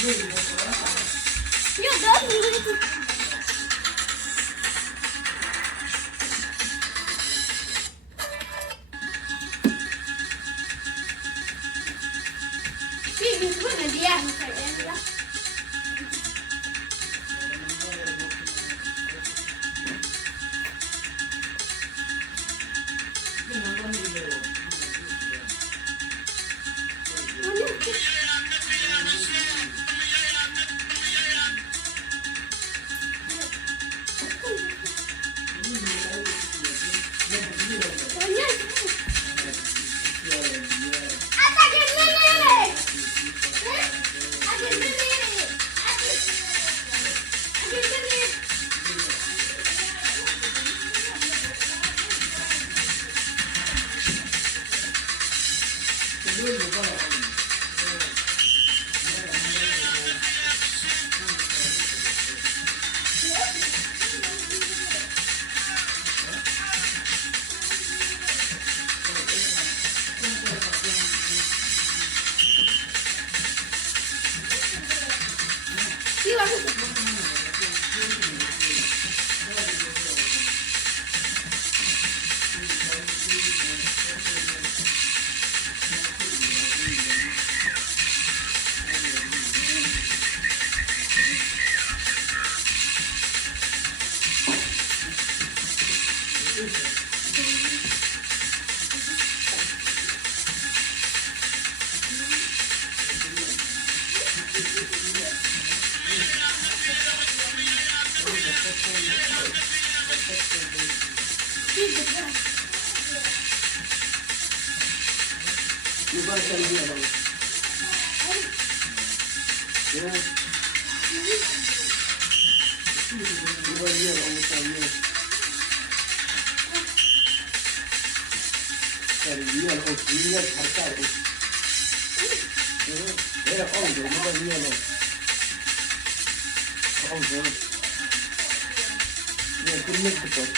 Yok daha iyi. Bir gün bunu diğer mi koyalım? Yuvarlak bir alalım. Yuvarlak alalım. Yuvarlak olsun. Yuvarlak harika olsun. Evet, oldu. Yuvarlak alalım. Oldu. Ne kırmızı tutar.